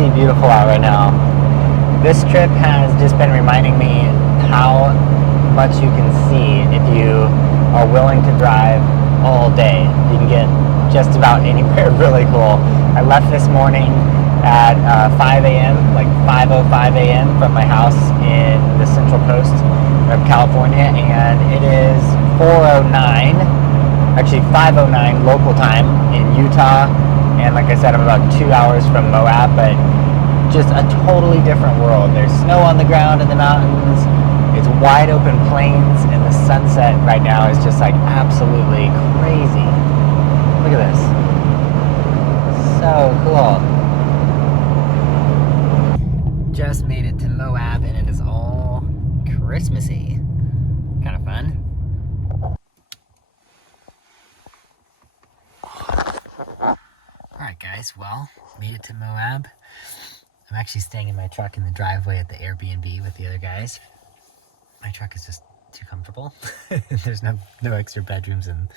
crazy beautiful out right now. This trip has just been reminding me how much you can see if you are willing to drive all day. You can get just about anywhere really cool. I left this morning at 5 a.m., like 5:05 a.m. from my house in the Central Coast of California, and it is 4:09, actually 5:09 local time in Utah. And like I said, I'm about 2 hours from Moab, but just a totally different world. There's snow on the ground in the mountains. It's wide open plains, and the sunset right now is just like absolutely crazy. Look at this. So cool. Just made it to Moab, and it is all Christmassy. Kind of fun. Alright guys, well, made it to Moab. I'm actually staying in my truck in the driveway at the Airbnb with the other guys. My truck is just too comfortable. There's no extra bedrooms in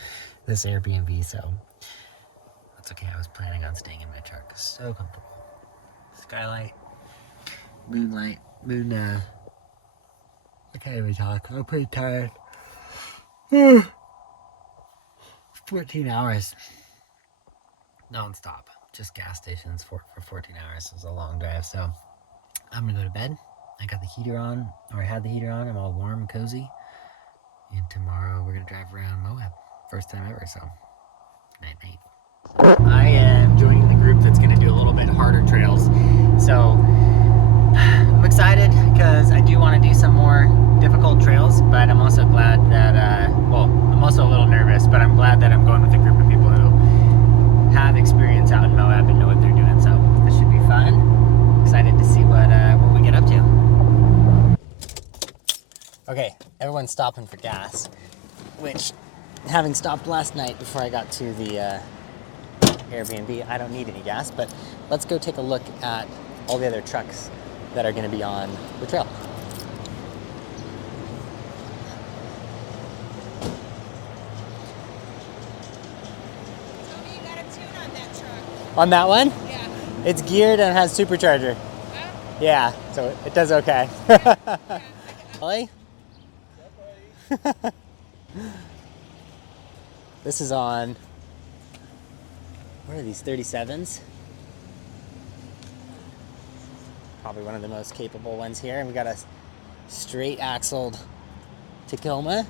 this Airbnb, so that's okay. I was planning on staying in my truck. It's so comfortable. Skylight, moonlight, I can't even talk. I'm pretty tired. 14 hours. Non-stop. Just gas stations for 14 hours. It was a long drive, so I'm gonna go to bed. I got the heater on, or I had the heater on. I'm all warm and cozy. And tomorrow we're gonna drive around Moab. First time ever, so night night. I am joining the group that's gonna do a little bit harder trails. So I'm excited because I do want to do some more difficult trails, but I'm also glad that, I'm also a little nervous, but I'm glad that I'm going with a group of people who have experience out in Moab and know what they're doing, so this should be fun. Excited to see what we get up to. Okay, everyone's stopping for gas, which, having stopped last night before I got to the Airbnb, I don't need any gas, but let's go take a look at all the other trucks that are going to be on the trail. On that one? Yeah. It's geared and has supercharger. Huh? Yeah, so it does okay. Really? This is on, what are these, 37s? Probably one of the most capable ones here. And we got a straight axled Tacoma.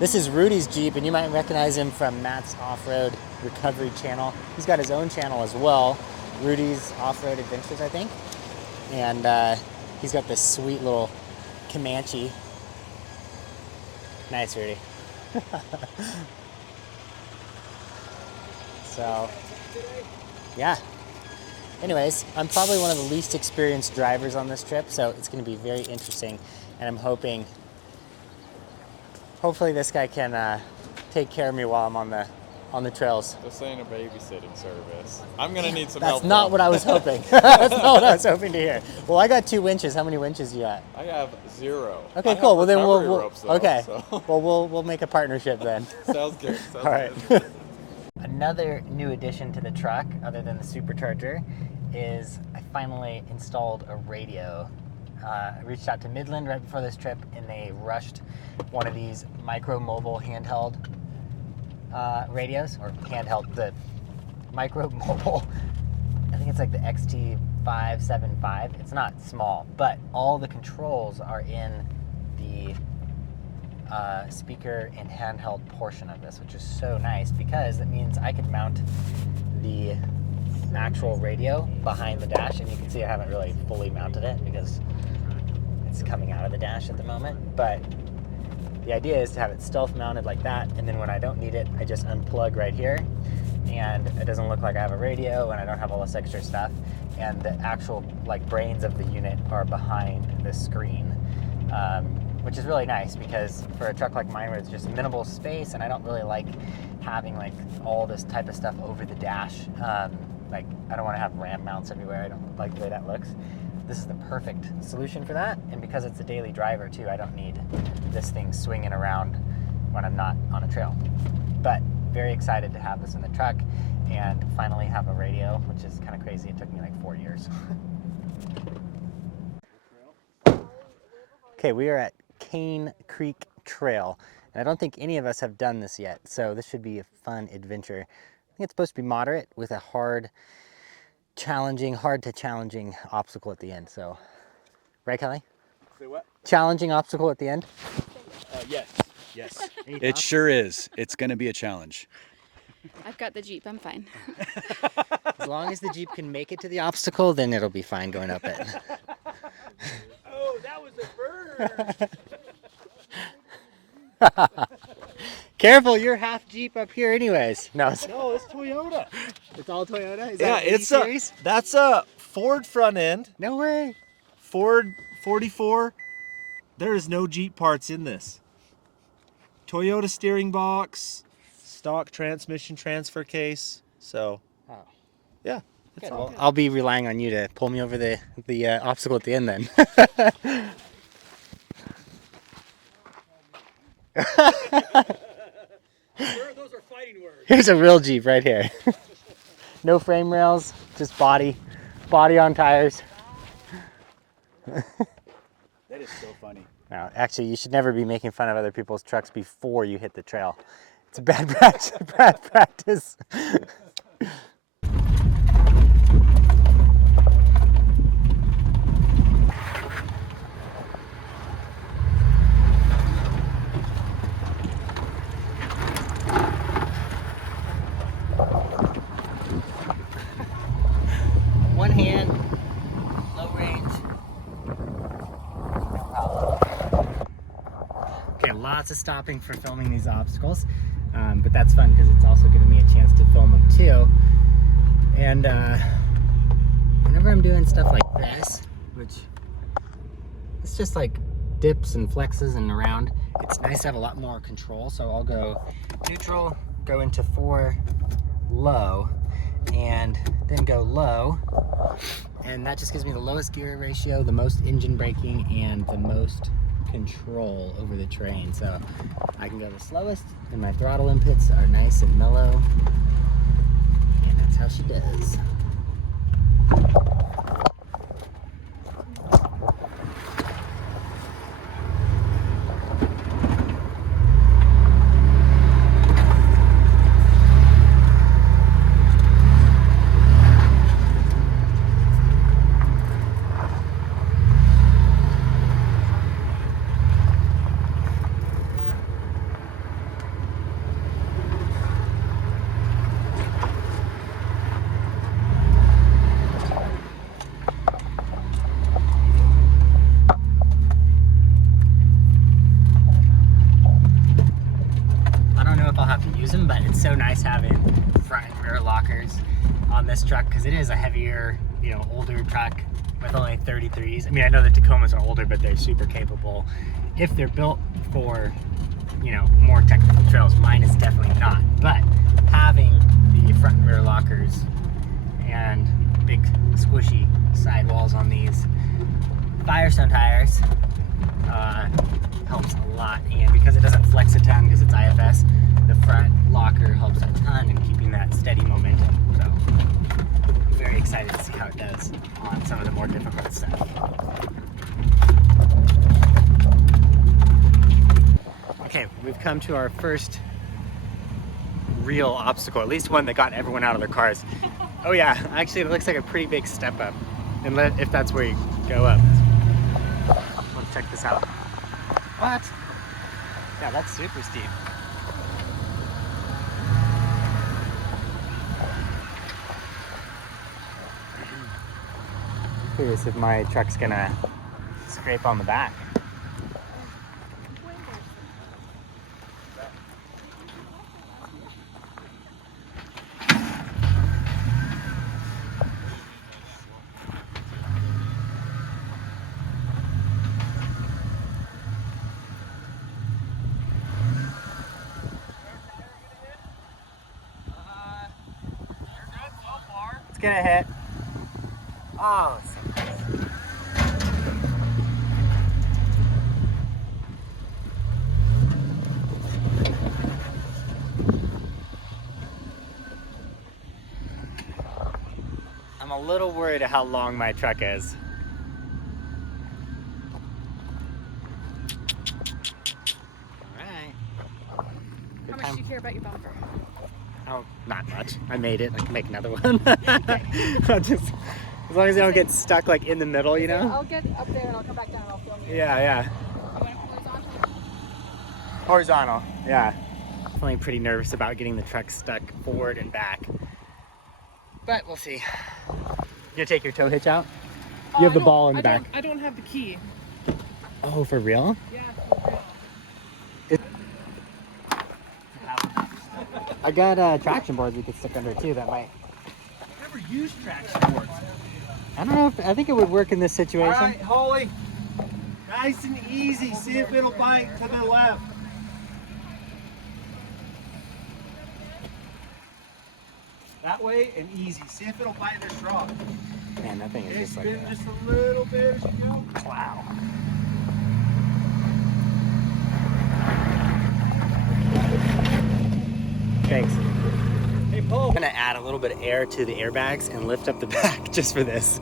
This is Rudy's Jeep, and you might recognize him from Matt's Off-Road Recovery channel. He's got his own channel as well, Rudy's Off-Road Adventures, I think. And he's got this sweet little Comanche. Nice, Rudy. So, yeah. Anyways, I'm probably one of the least experienced drivers on this trip, so it's going to be very interesting, and I'm hopefully this guy can take care of me while I'm on the trails. This ain't a babysitting service. I'm gonna need some That's help. That's not what I was hoping. That's not what I was hoping to hear. Well, I got 2 winches. How many winches do you got? I have 0. Okay, cool. Well, then we'll ropes, though, okay. So. Well, we'll make a partnership then. Sounds good. All right. Good. Another new addition to the truck, other than the supercharger, is I finally installed a radio. I reached out to Midland right before this trip, and they rushed one of these micro mobile handheld radios, or handheld, the micro mobile. I think it's like the XT575. It's not small, but all the controls are in the speaker and handheld portion of this, which is so nice because it means I could mount the actual radio behind the dash, and you can see I haven't really fully mounted it because it's coming out of the dash at the moment, but the idea is to have it stealth mounted like that, and then when I don't need it, I just unplug right here, and it doesn't look like I have a radio and I don't have all this extra stuff, and the actual like brains of the unit are behind the screen, which is really nice because for a truck like mine where it's just minimal space and I don't really like having like all this type of stuff over the dash, like I don't want to have ramp mounts everywhere. I don't like the way that looks. This is the perfect solution for that, and because it's a daily driver too, I don't need this thing swinging around when I'm not on a trail. But very excited to have this in the truck and finally have a radio, which is kind of crazy. It took me like 4 years. Okay, we are at Kane Creek Trail, and I don't think any of us have done this yet, so this should be a fun adventure. I think it's supposed to be moderate with a hard to challenging obstacle at the end. So, right, Kelly? Say what? Challenging obstacle at the end? Yes. It sure is. It's going to be a challenge. I've got the Jeep, I'm fine. As long as the Jeep can make it to the obstacle, then it'll be fine going up it. Oh, that was a bird! Careful, you're half Jeep up here anyways. No, No, it's Toyota. it's all Toyota? Is Yeah, that it's series? that's a Ford front end, No way. Ford 44. There is no Jeep parts in this. Toyota steering box, stock transmission transfer case. So, Oh. yeah, it's Good. all Well, I'll be relying on you to pull me over the obstacle at the end then. Those are fighting words. Here's a real Jeep right here. No frame rails, just body on tires. That is so funny. No, actually, you should never be making fun of other people's trucks before you hit the trail. It's a bad practice. One hand, low range. Okay, lots of stopping for filming these obstacles, but that's fun because it's also giving me a chance to film them too. And whenever I'm doing stuff like this, which it's just like dips and flexes and around, it's nice to have a lot more control. So I'll go neutral, go into 4, low, and then go low, and that just gives me the lowest gear ratio, the most engine braking, and the most control over the terrain. So I can go the slowest, and my throttle inputs are nice and mellow, and that's how she does. But it's so nice having front and rear lockers on this truck because it is a heavier, older truck with only 33s. I mean, I know the Tacomas are older, but they're super capable if they're built for, more technical trails. Mine is definitely not. But having the front and rear lockers and big squishy sidewalls on these Firestone tires helps a lot. And because it doesn't flex a ton because it's IFS, the front locker helps a ton in keeping that steady momentum. So I'm very excited to see how it does on some of the more difficult stuff. Okay, we've come to our first real obstacle, at least one that got everyone out of their cars. Oh yeah, actually it looks like a pretty big step up, and if that's where you go up. Let's check this out. What? Yeah, that's super steep. Curious if my truck's gonna scrape on the back. It's gonna hit. Oh, little worried at how long my truck is. Alright. How much do you care about your bumper? Oh, not much. I made it. I can make another one. I'll just, as long as I don't get stuck like in the middle, you know? I'll get up there and I'll come back down and I'll film you. Yeah. You want it horizontal? Horizontal. Yeah. Definitely pretty nervous about getting the truck stuck forward and back. But we'll see. You gonna take your tow hitch out? You have the ball in the back. I don't have the key. Oh, for real? Yeah, for real. I got traction boards we could stick under too. That might. Never used traction boards. I don't know if I think it would work in this situation. All right, Holly. Nice and easy. See if it'll bite to the left. That way and easy. See if it'll bite this rock. Man, that thing is Okay, just like spin a, just a little bit as you go. wow. Thanks. Hey, Paul. I'm gonna add a little bit of air to the airbags and lift up the back just for this.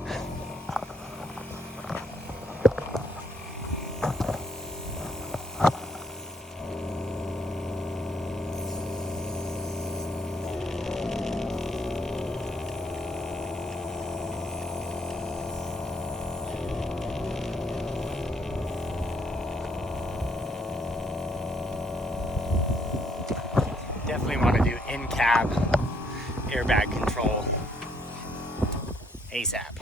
Definitely want to do in-cab airbag control ASAP.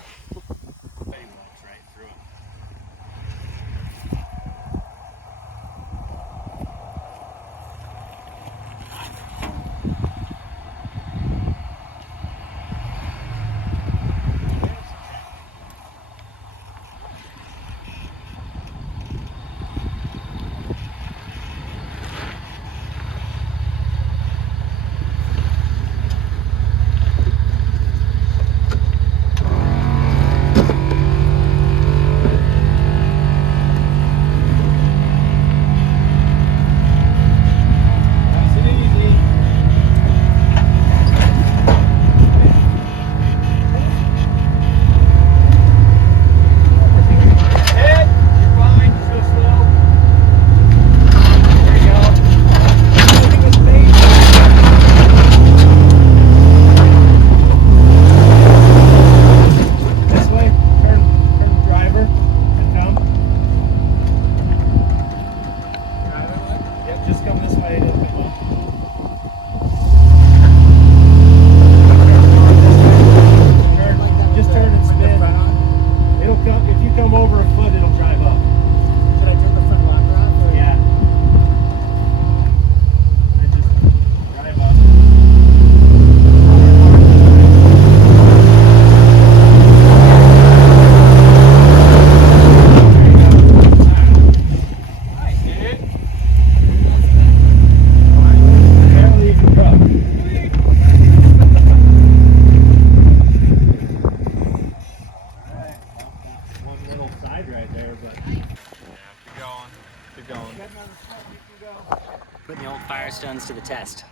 Putting the old Firestones to the test.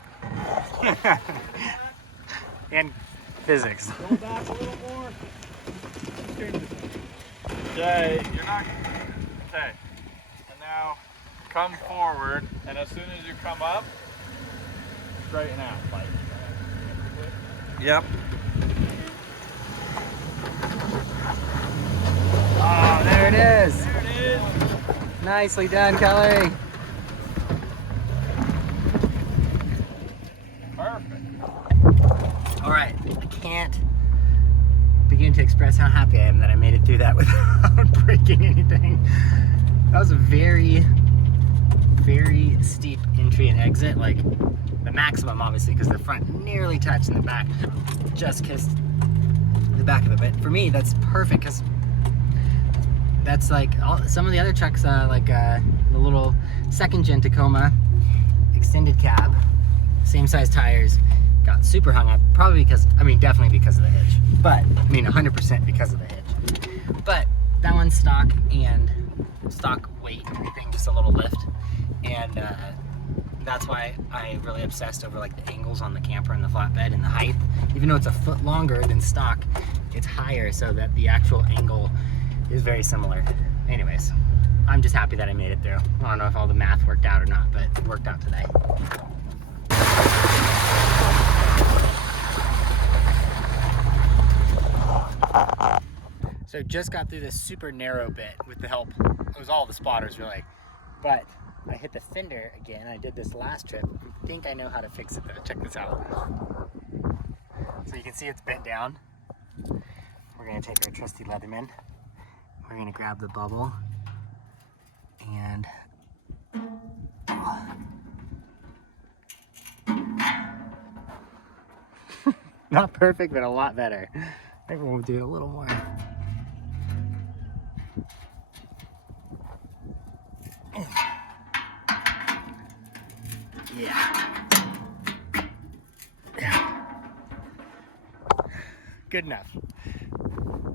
And physics. Go back a little more. Okay, you're not. Okay. And now come forward, and as soon as you come up, straighten out. Like. Yep. Oh, there it is. There it is. Nicely done, Kelly. Perfect. All right, I can't begin to express how happy I am that I made it through that without breaking anything. That was a very, very steep entry and exit, like the maximum obviously because the front nearly touched and the back just kissed the back of it. But for me, that's perfect because that's like some of the other trucks, like the little second gen Tacoma extended cab, same size tires, got super hung up, probably because, I mean, definitely because of the hitch, but I mean 100% because of the hitch. But that one's stock and stock weight, everything, just a little lift, and That's why I really obsessed over like the angles on the camper and the flatbed and the height. Even though it's a foot longer than stock, it's higher so that the actual angle is very similar. Anyways, I'm just happy that I made it through. I don't know if all the math worked out or not, but it worked out today. So just got through this super narrow bit with the help, it was all the spotters really, but I hit the fender again. I did this last trip. I think I know how to fix it though. Check this out. So you can see it's bent down. We're gonna take our trusty Leatherman. We're gonna grab the bubble and not perfect, but a lot better. Maybe we'll do it a little more. Yeah. Good enough.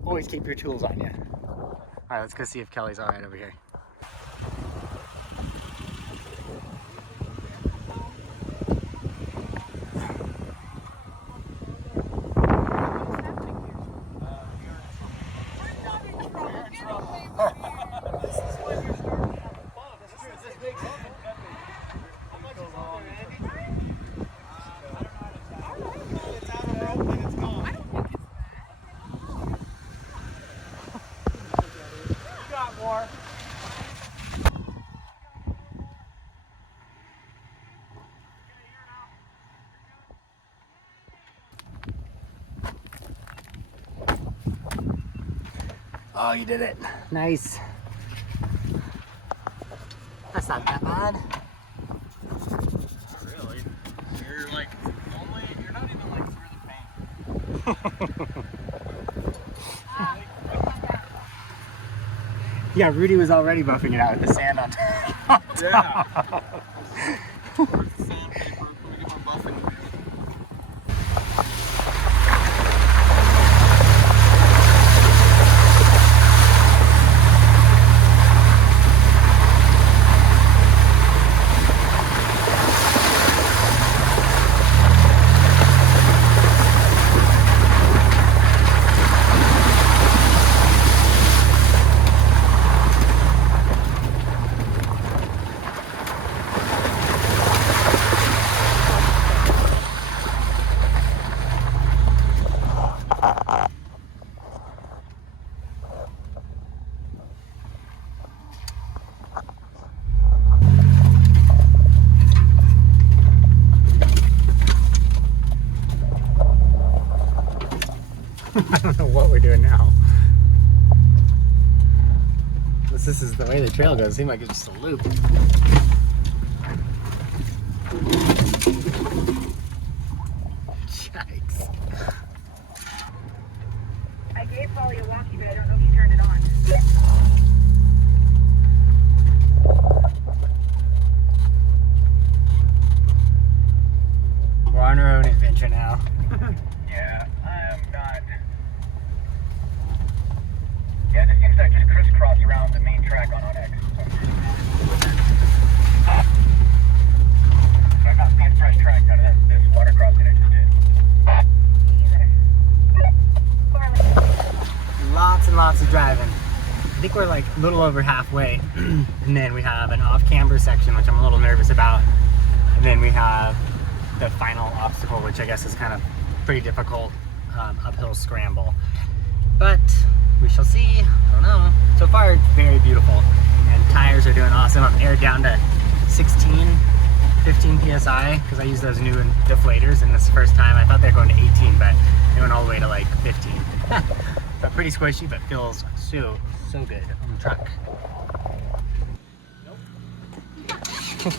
Always keep your tools on you. All right, let's go see if Kelly's all right over here. Oh, you did it. Nice. That's not that bad. Not really. You're like you're not even like through the paint. Yeah, Rudy was already buffing it out with the sand on top. Yeah. Where's the sandpaper? Let me get my buffing. I don't know what we're doing now. This is the way the trail goes. It seems like it's just a loop. Yikes. I gave Polly a walkie, but I don't know if she turned it on. We're on our own adventure now. Yeah, I'm not. Yeah, this seems like just crisscross around the main track on Onyx. There must be a fresh track out of this water crossing I just did. Lots and lots of driving. I think we're like a little over halfway. And then we have an off-camber section, which I'm a little nervous about. And then we have the final obstacle, which I guess is kind of pretty difficult, uphill scramble. But we shall see. I don't know. So far, it's very beautiful. And tires are doing awesome. I'm aired down to 16, 15 PSI because I use those new deflators. And this is the first time. I thought they were going to 18, but they went all the way to like 15. But pretty squishy, but feels so good on the truck. Nope.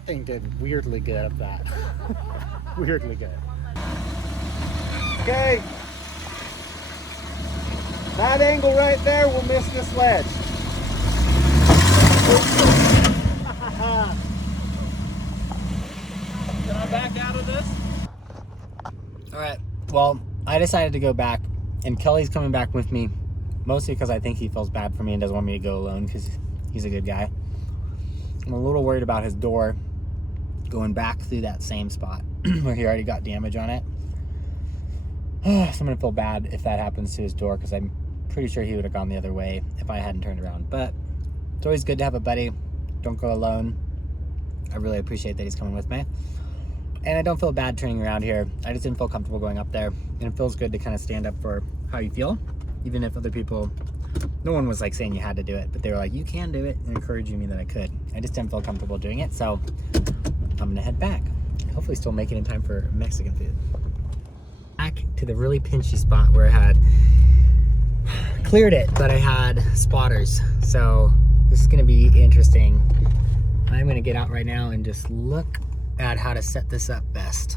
That thing did weirdly good up that. Weirdly good. Okay. That angle right there will miss this ledge. Can I back out of this? All right. Well, I decided to go back, and Kelly's coming back with me, mostly because I think he feels bad for me and doesn't want me to go alone because he's a good guy. I'm a little worried about his door going back through that same spot where he already got damage on it. So I'm gonna feel bad if that happens to his door because I'm pretty sure he would have gone the other way if I hadn't turned around. But it's always good to have a buddy. Don't go alone. I really appreciate that he's coming with me. And I don't feel bad turning around here. I just didn't feel comfortable going up there. And it feels good to kind of stand up for how you feel. Even if other people, no one was like saying you had to do it, but they were like, you can do it, and encouraging me that I could. I just didn't feel comfortable doing it, so I'm gonna head back. Hopefully still make it in time for Mexican food. Back to the really pinchy spot where I had cleared it, but I had spotters. So this is gonna be interesting. I'm gonna get out right now and just look at how to set this up best.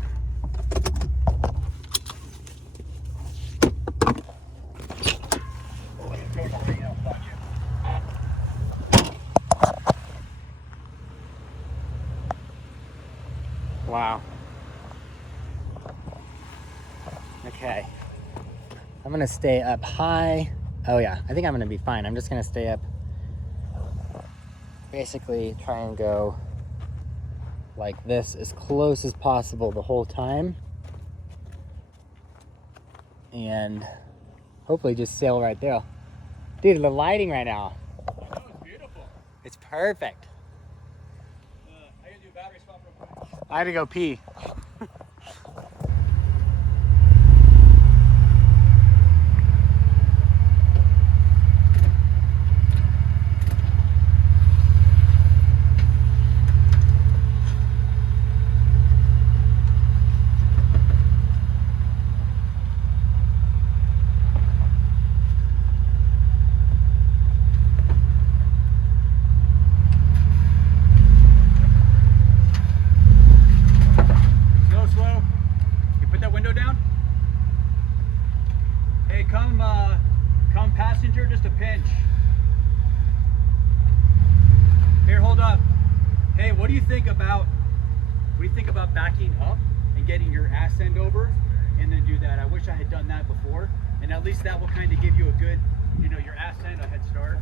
Wow. Okay. I'm gonna stay up high. Oh yeah, I think I'm gonna be fine. I'm just gonna stay up, basically try and go like this as close as possible the whole time. And hopefully just sail right there. Dude, the lighting right now. That was beautiful. It's perfect. I gotta do a battery swap real quick. I had to go pee. Slow. You put that window down. Hey, come passenger, just a pinch. Here, hold up. Hey, what do you think about backing up and getting your ass end over and then do that? I wish I had done that before, and at least that will kind of give you a good, your ass end a head start.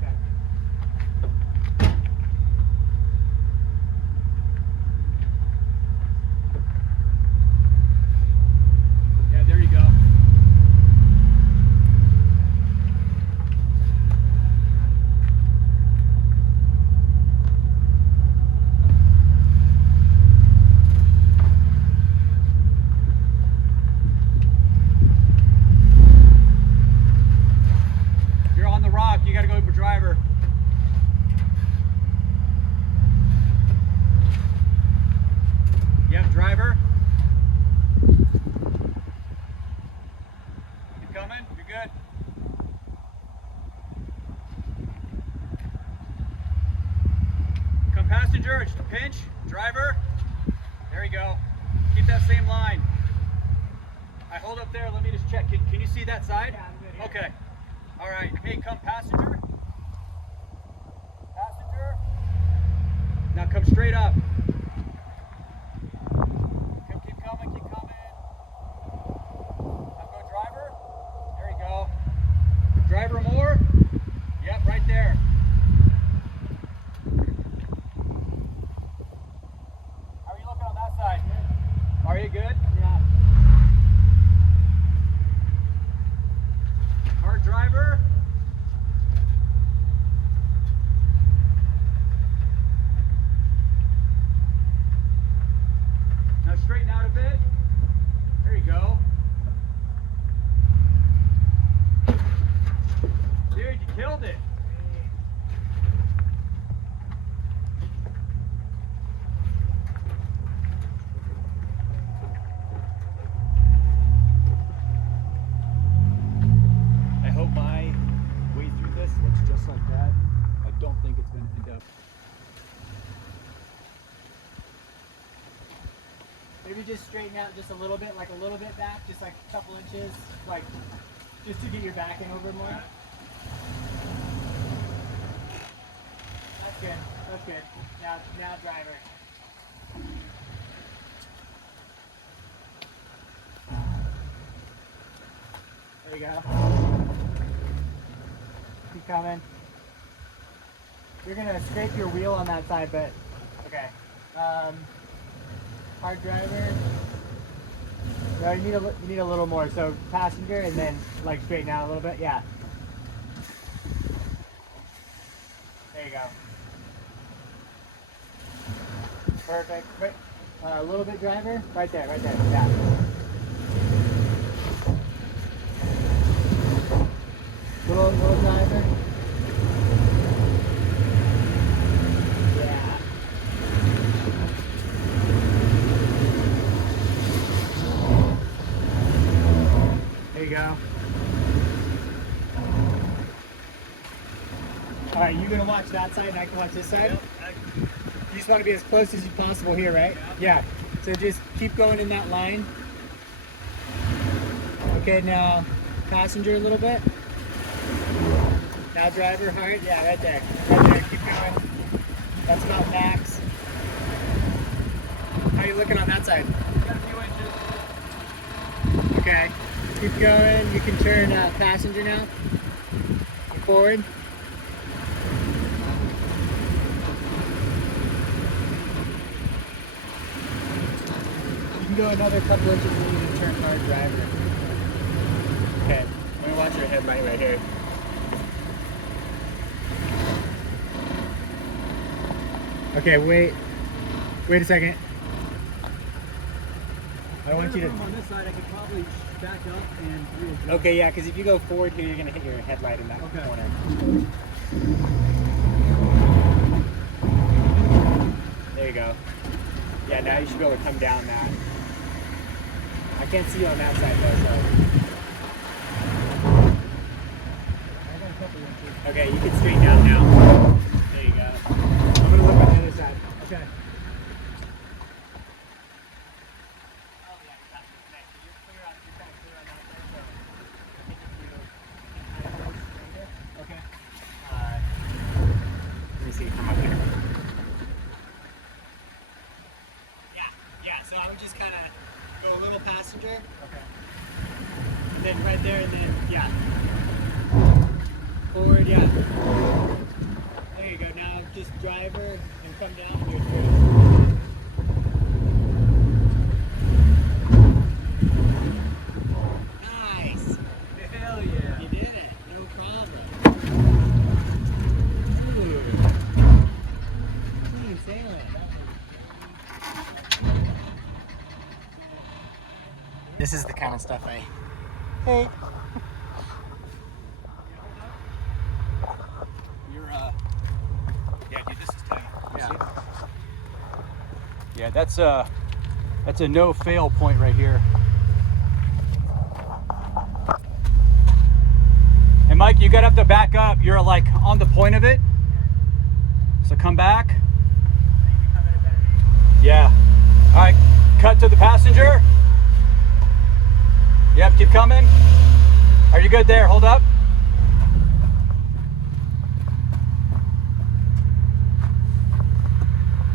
Yeah, there you go. You're on the rock, you gotta go for driver. Yep, driver. You coming? You're good. Come passenger, just a pinch. Driver. There you go. Keep that same line. I hold up there, let me just check. Can you see that side? Yeah, I'm good here. Okay. All right. Hey, come passenger. Passenger. Now come straight up. Keep coming, keep coming. Now go driver. There you go. Driver more. Yep, right there. How are you looking on that side? Are you good? Yeah. Hard driver. Now straighten out a bit. There you go. Dude, you killed it. I hope my way through this looks just like that. I don't think it's going to end up. Maybe just straighten out just a little bit, like a little bit back, just like a couple inches, like just to get your back in over more. That's good. That's good. Now driver. There you go. Keep coming. You're gonna scrape your wheel on that side, but okay. Hard driver. No, you need a little more. So passenger, and then like straighten out a little bit. Yeah. There you go. Perfect. Right. A little bit driver. Right there. Right there. Yeah. Little driver. Yeah. There you go. All right, you're gonna watch that side and I can watch this side? Yep. You just want to be as close as you possible here, right? Yeah. So just keep going in that line. Okay, now passenger a little bit. Now driver hard. Yeah, right there. Right there. Keep going. That's about max. How are you looking on that side? Got a few inches. Okay. Keep going. You can turn passenger now. Forward. You can go another couple inches and you can turn hard driver. Okay. Let me watch your headlight right here. Okay, wait a second. I want you to. On this side, I could probably back up and readjust. Okay, yeah, because if you go forward here, you're gonna hit your headlight in that corner. There you go. Yeah, now you should be able to come down that. I can't see you on that side though, so. Okay, you can straighten out now. There you go. I'm gonna look on the other side. Okay. Okay. Let me see from up there. Yeah, so I would just kind of go a little passenger. Okay. And then right there, and then, yeah. Forward, yeah. There you go. Now just driver and come down and you're through. Nice. Hell yeah. You did it. No problem. Ooh. Clean sailing. This is the kind of stuff I. Hey. Yeah, dude, this is tight. Yeah. Yeah, that's a no fail point right here. And Mike, you gotta have to back up. You're like on the point of it. So come back. Yeah. All right, cut to the passenger. Yep, keep coming. Are you good there? Hold up.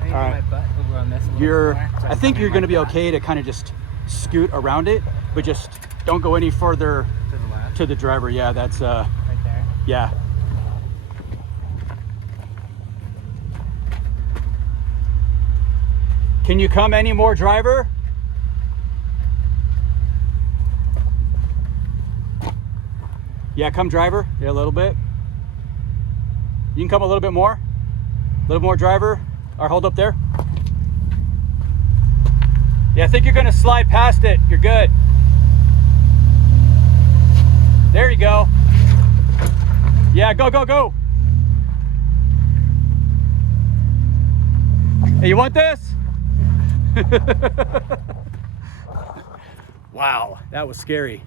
All right. I think you're going to be okay to kind of just scoot around it, but just don't go any further To the left. to the driver. Yeah, that's Right there. yeah. Can you come any more, driver? Yeah, come, driver. Yeah, a little bit. You can come a little bit more. A little more, driver. Or hold up there. Yeah, I think you're gonna slide past it. You're good. There you go. Yeah, go, go, go. Hey, you want this? Wow, that was scary.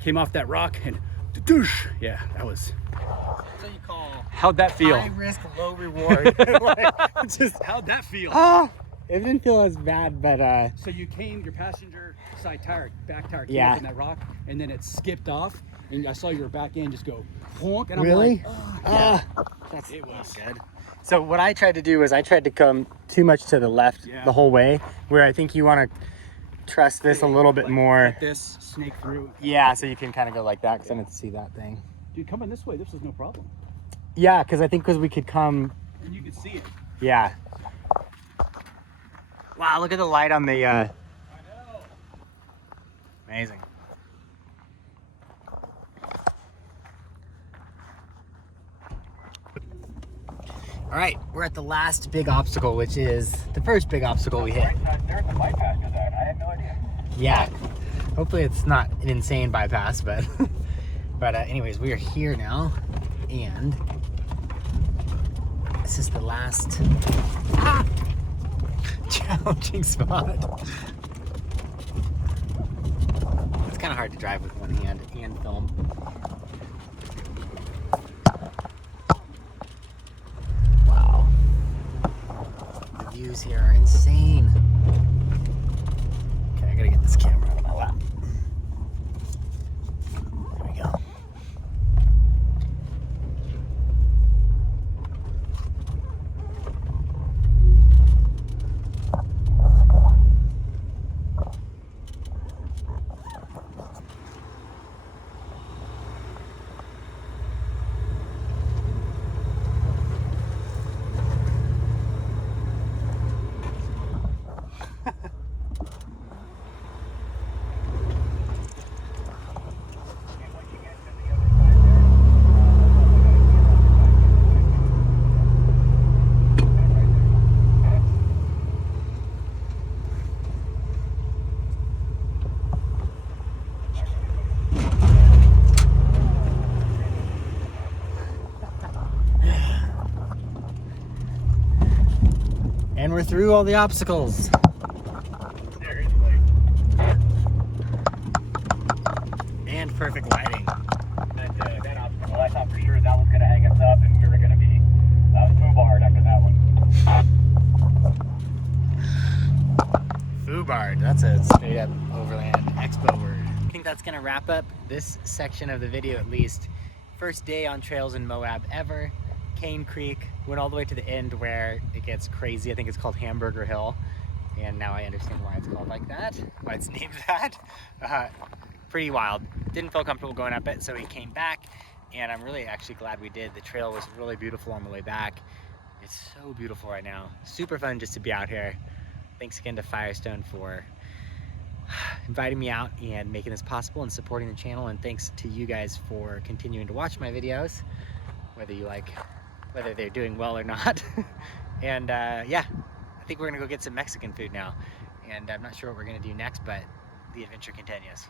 Came off that rock and doosh. Yeah, that was. That's what you call How'd that feel? high risk, low reward. Like, just How'd that feel? ah, It didn't feel as bad, but So you came, your passenger side tire, back tire came Yeah. up in that rock, and then it skipped off, and I saw your back end just go honk, and I'm really? like, oh, yeah. That's It was. not good. So what I tried to do was I tried to come too much to the left Yeah. the whole way, where I think you want to trust this a little bit Like, more. cut this, snake through. Yeah, so you can kind of go like that, because I didn't see that thing. Dude, coming this way, this was no problem. Yeah, because I think because we could come. And you could see it. Yeah. Wow, look at the light on the. I know. Amazing. All right, we're at the last big obstacle, which is the first big obstacle we hit. There's a bypass to that. I had no idea. Yeah. Hopefully it's not an insane bypass, but but anyways, we are here now, and this is the last challenging spot. It's kind of hard to drive with one hand and film. Wow. The views here are insane. Okay, I gotta get this camera out of my lap. There we go. And we're through all the obstacles. Seriously. And perfect lighting. That obstacle, I thought for sure that was going to hang us up and we were going to be foobarred after that one. Foobard, that's a straight up overland expo word. I think that's gonna wrap up this section of the video at least. First day on trails in Moab ever. Kane Creek, went all the way to the end where it gets crazy. I think it's called Hamburger Hill. And now I understand why it's called like that, why it's named that. Pretty wild. Didn't feel comfortable going up it, so we came back. And I'm really actually glad we did. The trail was really beautiful on the way back. It's so beautiful right now. Super fun just to be out here. Thanks again to Firestone for inviting me out and making this possible and supporting the channel. And thanks to you guys for continuing to watch my videos, whether they're doing well or not. And yeah, I think we're gonna go get some Mexican food now. And I'm not sure what we're gonna do next, but the adventure continues.